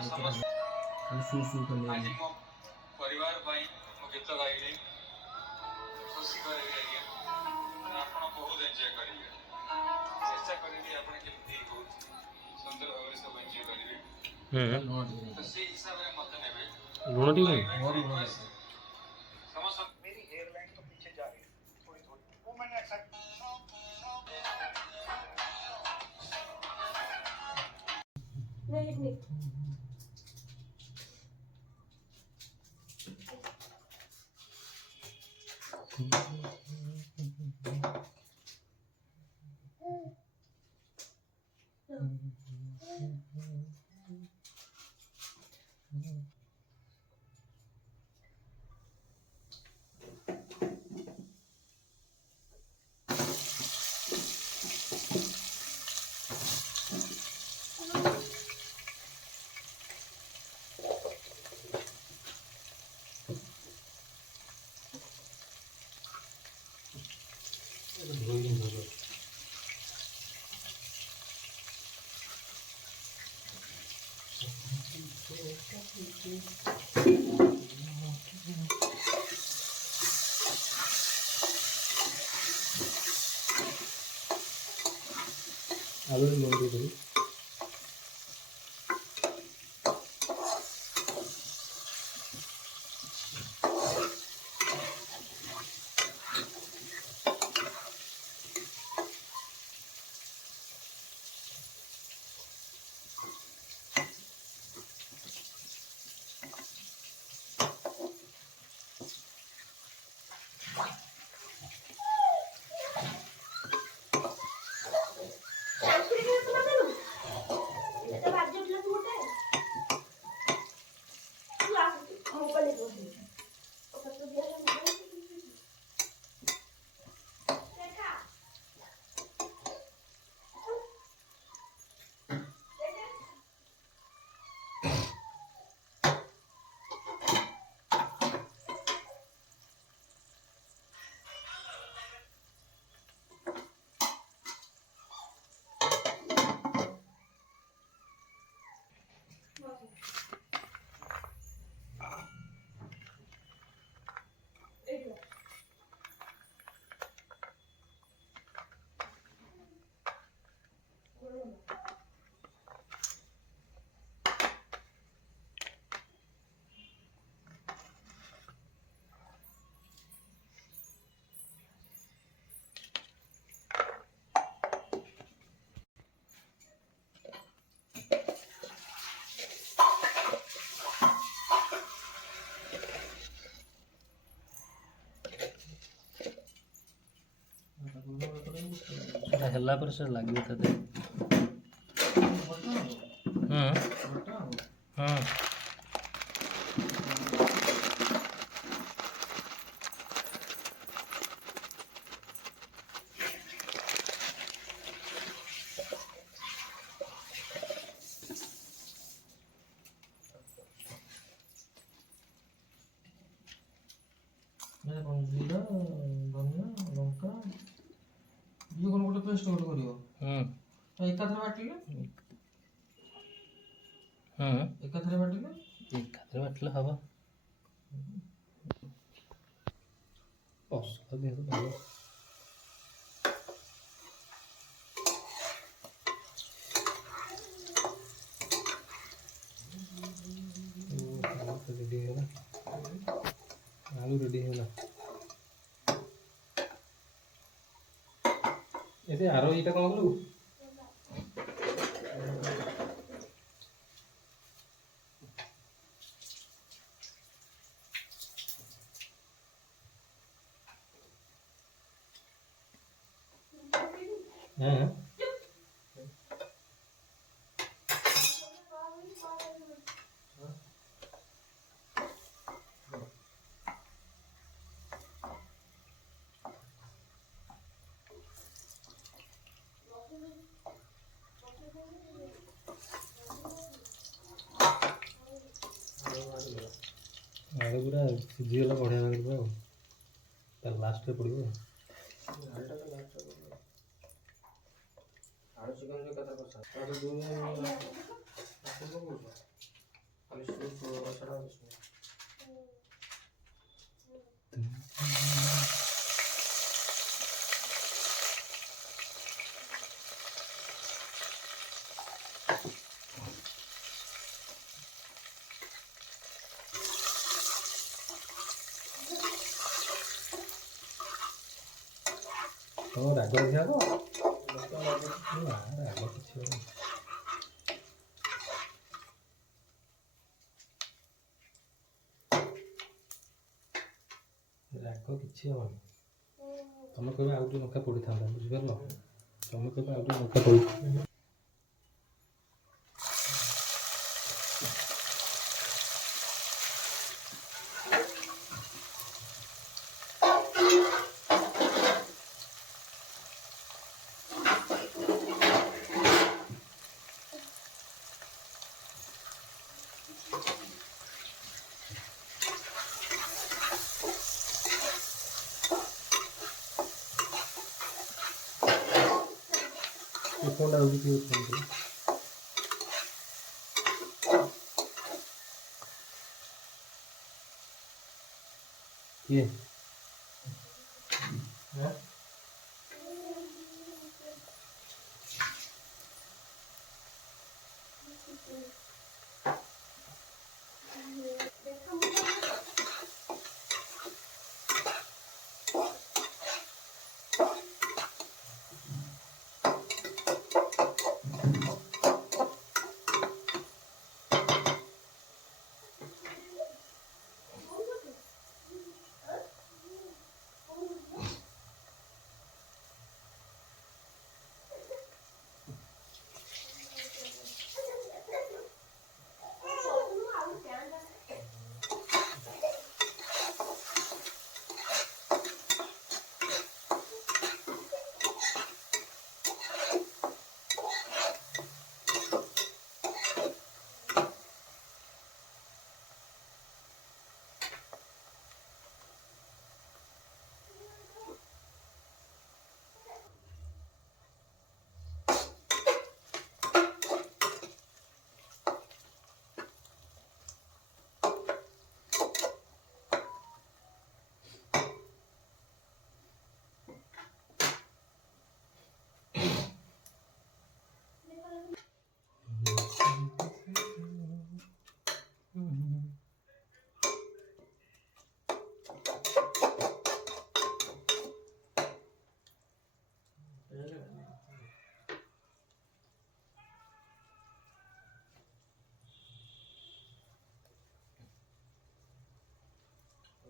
ଖାଲି ସୁ ସୁ କଲେ ଆଜି ମୋ ପରିବାର ପାଇଁ ମୁଁ ଗୀତ ଗାଇଲି, ଖୁସି କରିବି ଆଜ୍ଞା। ଆପଣ ବହୁତ ଏନ୍ଜୟ କରିବେ। ଚେଷ୍ଟା କରିବି ଆପଣ କେମିତି ବହୁତ ସୁନ୍ଦର ଭାବରେ ସବୁ ଏନ୍ଜୟ କରିବେ। ତ ସେଇ ହିସାବରେ ମତେ ନେବେ। ଲୁଣ ଟିକେ ସମସ୍ତ मेरी हेयरलाइन तो पीछे जा रही है थोड़ी थोड़ी, वो मैंने एक्सेप्ट नहीं। आलू लुण ଟିକେ ସେଟା ହେଲା ପରେ ସେଟା ଲାଗିବ ତା ଦେହରେ। ହଁ ଜିରା ଧନିଆ ଲଙ୍କା ଇଏ କଣ ଗୋଟେ ପେଷ୍ଟ ଗୋଟେ କରିବ ଏକାଥରେ ବାଟିଲେ ଏକାଥରେ ବାଟିଲେ ହବ। ଦେହରୁ ଭଲ ରେଡି ହେଇଗଲା, ଆଳୁ ରେଡି ହେଇଗଲା। ଏତେ ଆର ଏଇଟା କଣ କଲୁ? ହଁ ଆଳୁ ପୁରା ସିଝିଗଲା ବଢ଼ିଆ ଭାବରେ ପୁରା ଆଉ ତାର ଲାଷ୍ଟରେ ପଡ଼ିବ। ଆଳୁ ଚିକେନ କଥା ତମ ରାଗ ଅଧିକା ନା ରାଗ କିଛି ହବନି। ରାଗ କିଛି ହବନି। ତମେ କହିବ ଆଉ ଟିକେ ଲଙ୍କା ପଡ଼ିଥାନ୍ତା, ବୁଝିପାରିଲ? ତମେ କହିବ ଆଉ ଟିକେ ଲଙ୍କା ପଡ଼ିଥାନ୍ତା। କଣଟା ହେଉଛି କିଏ?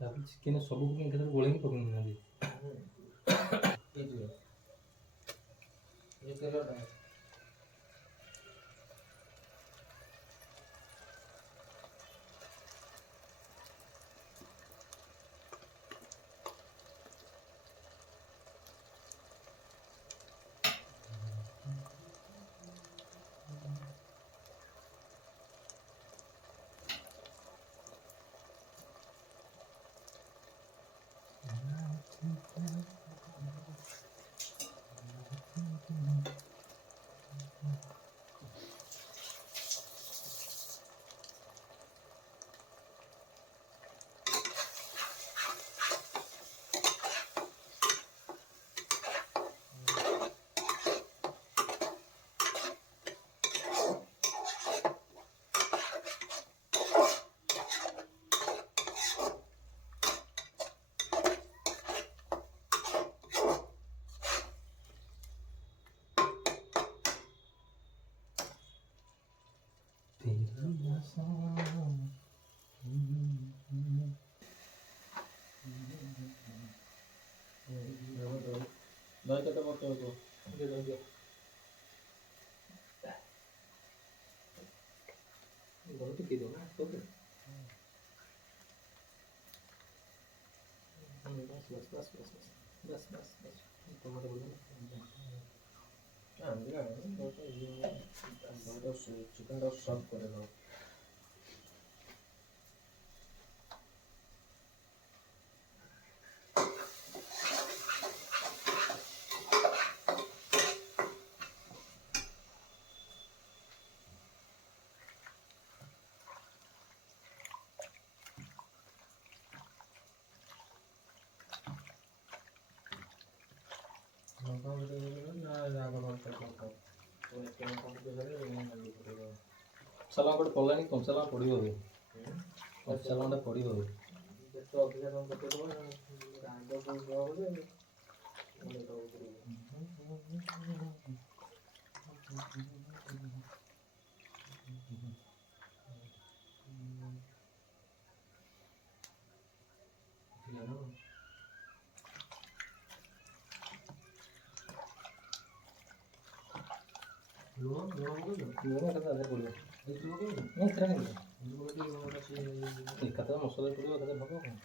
ତାପରେ ଚିକେନ ସବୁ ଏକାଥରେ ଗୋଳେଇକି ପକେଇନାହାନ୍ତି। चिकन सर्व करेगा। କଞ୍ଚା ଲଙ୍କା ପଡ଼ିଲାଣି, କଞ୍ଚା ଲଙ୍କା ପଡ଼ିବ ଏବେ, କଞ୍ଚା ଲଙ୍କା ପଡ଼ିବ ଏବେ। ଯେତେ ଅଧିକା ଟଙ୍କା ପକେଇଦବ ଗାଁଟା ବହୁତ ହବ ଯେ ଲୁଣ ଏକାଥରେ ଆଧାରେ ପଡ଼ିବ, ନାଇଁ ସେଟା ନେଇଯିବ ଏକାଥରେ ମସଲା ପଡ଼ିବ, ଏକାଥରେ ହବ କ'ଣ।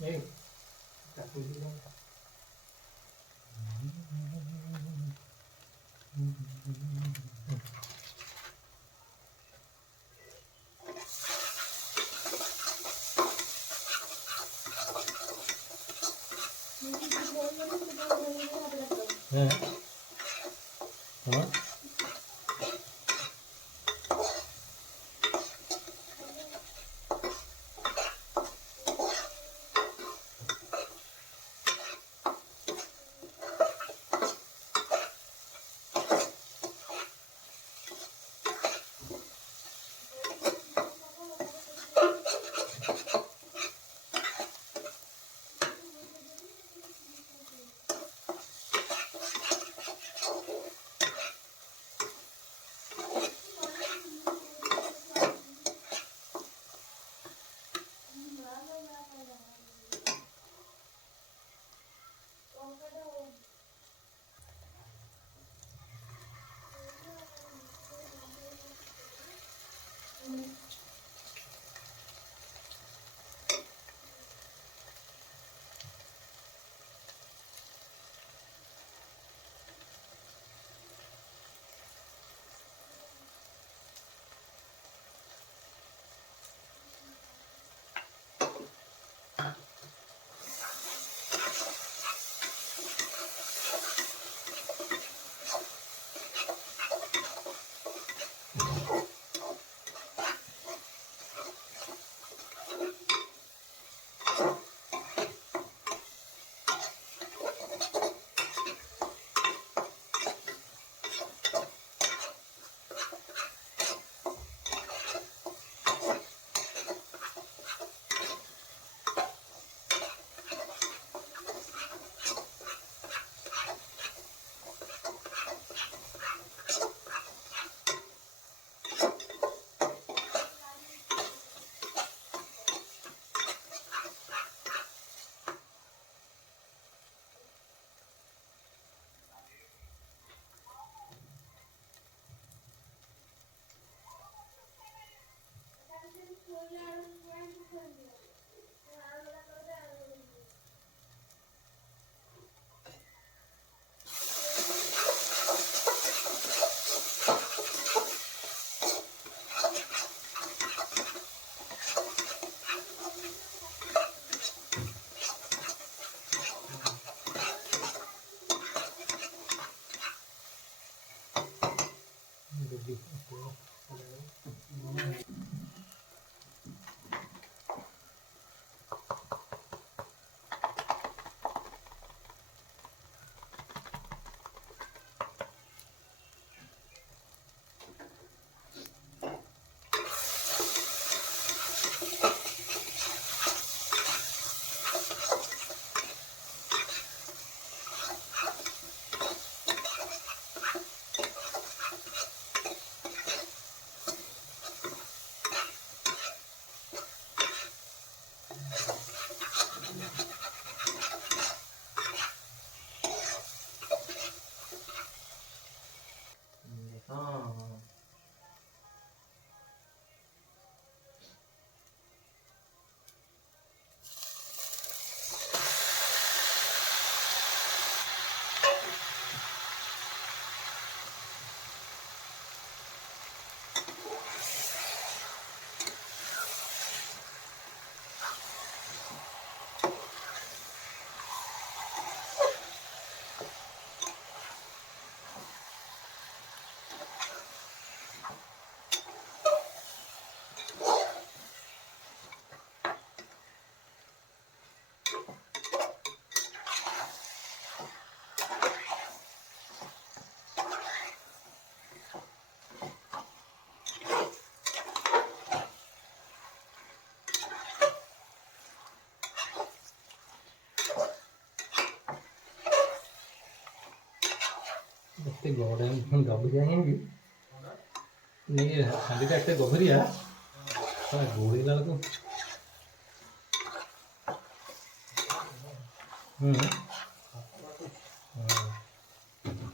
ଏଇ କାକୁଡ଼ି ହଁ ଏତେ ଗଭୀରିଆ ହେଇକି ନେଇ ହାଣ୍ଡିଟା ଏତେ ଗଭୀରିଆ ଗୋଳେଇଲା ବେଳକୁ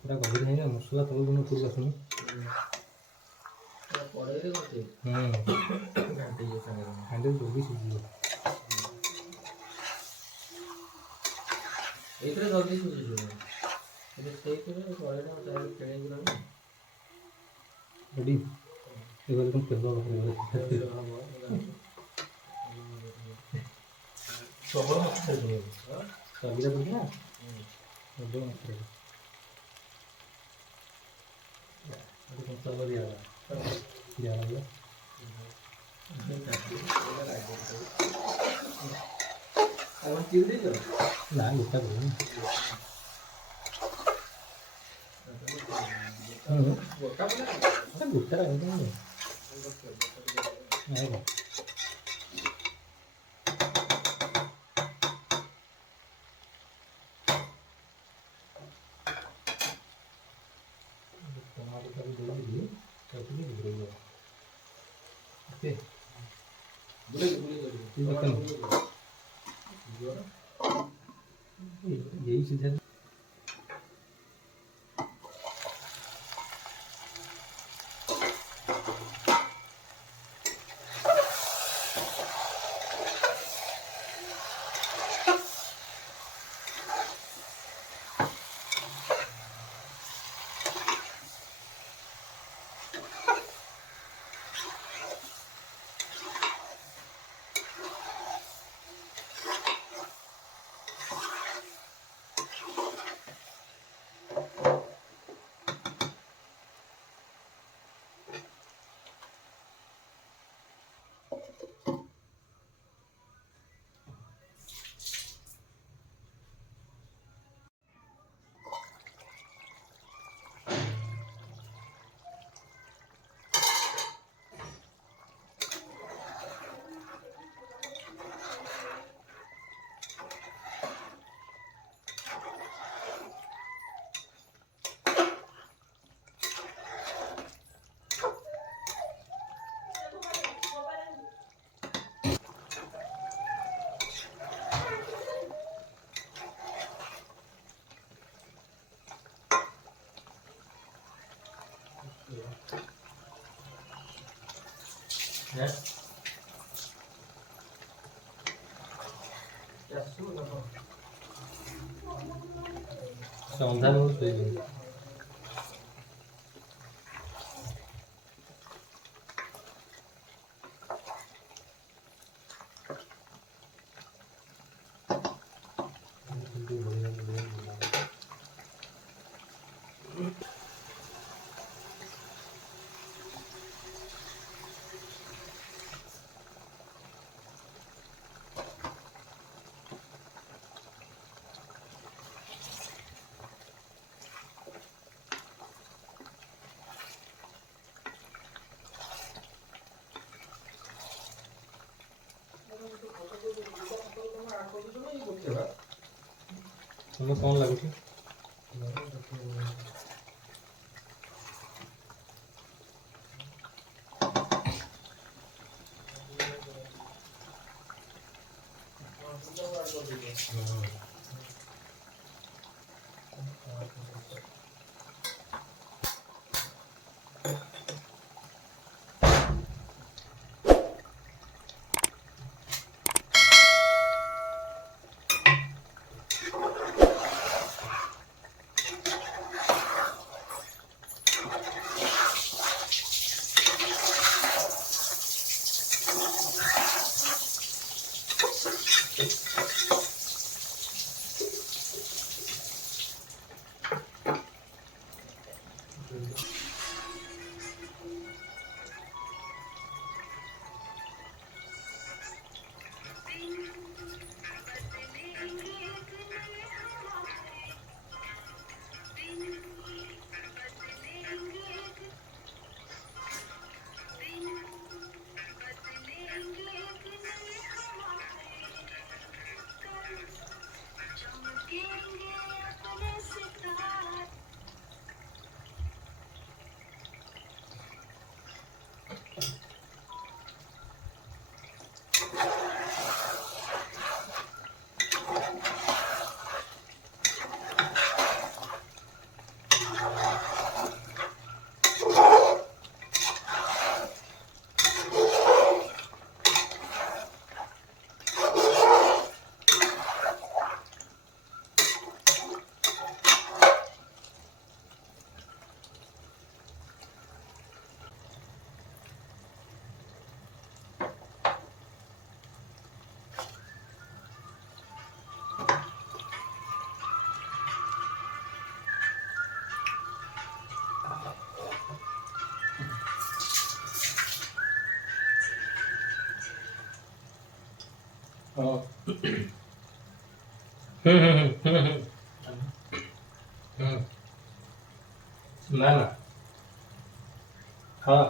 ପୁରା ଗଭୀର ହେଇନା ମସଲା ତଳକୁ ଉପରକୁ ଆସୁନି। କଡ଼େଇରେ କରିଛି ହାଣ୍ଡି ଜଲ୍ଦି ସିଝିବ। ଏଇଥିରେ ଜଲ୍ଦି ସିଝିଯିବ। ସେଇଥିରେ କଡ଼େଇଟା ଖେଳେଇକି ରହିବ। ରେଡ଼ି ଏଗଲେ ତୁମ ତେଲ ପ୍ରବଳ ମାଛ ଛାଡ଼ିଦେବ। ସବିତା ପଡ଼ିଛି ନା ପ୍ରବଳ ମାଛ କଞ୍ଚା ଦିଆଗଲା ଦିଆଗଲା ଆଉ ଚିରି ଦେଇଛ ନା ଗୋଟା କରୁନି ଗୋଟା ଗୋଟା यही चीज़ है। सौंधा में तुम्हें कौन लगुच ହଁ ନା ନା ହଁ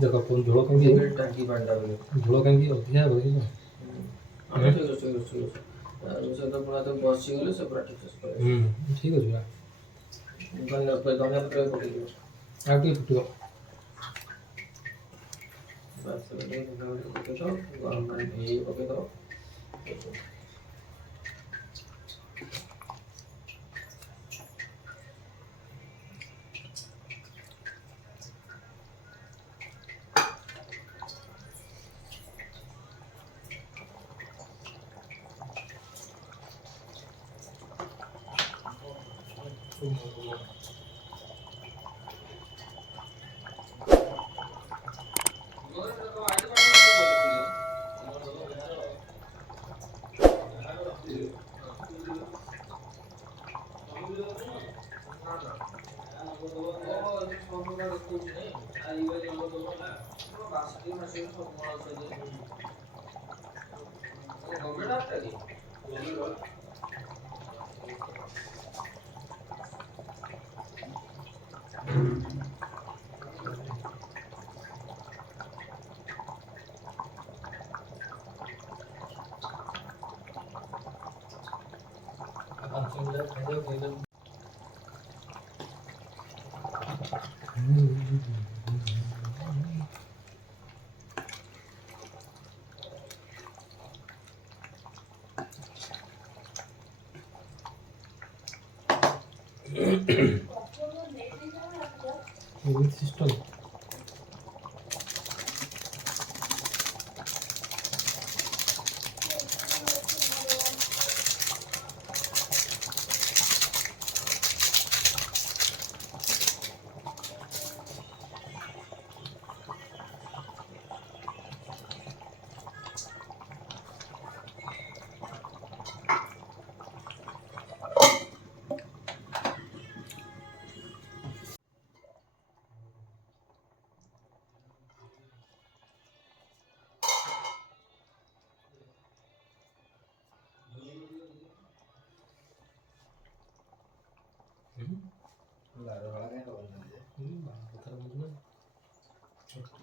ଦେଖ ଝୋଳ କେମିତି ଟାଙ୍କି ପାଣିଟା ହୁଏ। ଝୋଳ କେମିତି ଅଧିକା ରହିବ। ଠିକ୍ ଅଛି ଠିକ୍ ଅଛି ଠିକ୍ ଅଛି। ସେ ତ ପୁରା ତ ବସିଗଲେ ସେ ପୁରା ଠିକ୍ ଅଛି। ଠିକ୍ ଅଛି ବା ଧନିଆ ପତ୍ର ପକେଇଯିବ। ଆଉ ଟିକେ ଫୁଟିବ। ପକେଇଦବ ଗରମ ପାଣି ହେଇ ପକେଇଦବ। সিস্টেম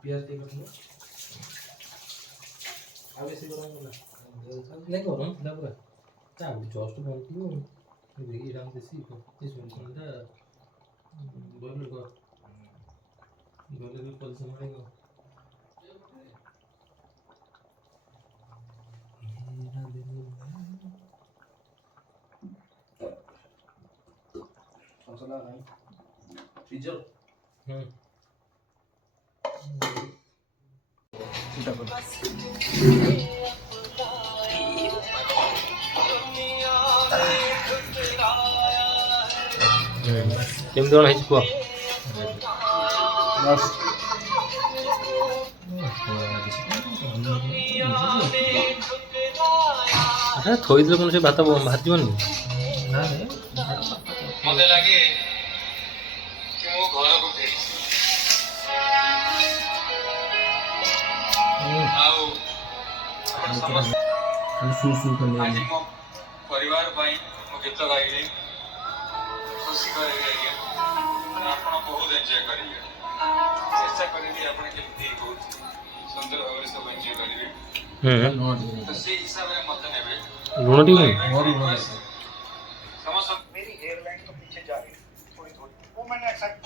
ପିଆଜ ଟିକେ ରଖିବ ଆଉ ବେଶୀ ଗରମ ହେଲା ନାଇଁ ଗରମ ଥିଲା ପୁରା ତା ଆଉ ଜଷ୍ଟ ବନ୍ଦ ଦେଖିକି ଏଇଟା ବେଶୀ ଶୁଣିଟା ଗଲେ ଗଲେ ପଇସା ମାରିବ ମସଲା ନାହିଁ ଫ୍ରିଜର କେମିତି କ'ଣ ହେଇଛି କୁହ ଥୋଇଦେଲେ କ'ଣ ସେ ଭାତ ଭାଜିବନି ମତେ ଲାଗେ କି ମୁଁ ଘରକୁ ଫେରିଛି ଆଉ ଆପଣ ସମସ୍ତେ ଆଜି ମୋ ପରିବାର ପାଇଁ ମୁଁ ଗୀତ ଗାଇଲି, ଖୁସି କରେଇବି ଆଜ୍ଞା। ଆପଣ ବହୁତ ଏନ୍ଜୟ କରିବେ। ଚେଷ୍ଟା କରିବି ଆପଣ କେମିତି ବହୁତ ସୁନ୍ଦର ଭାବରେ ସବୁ ଏନ୍ଜୟ କରିବେ। ତ ସେଇ ହିସାବରେ ମତେ ନେବେ। लुण टी ସମସ୍ତ मेरी हेयर लाइन तो पीछे जा रही है थोड़ी थोड़ी, वो मैंने एक्सेप्ट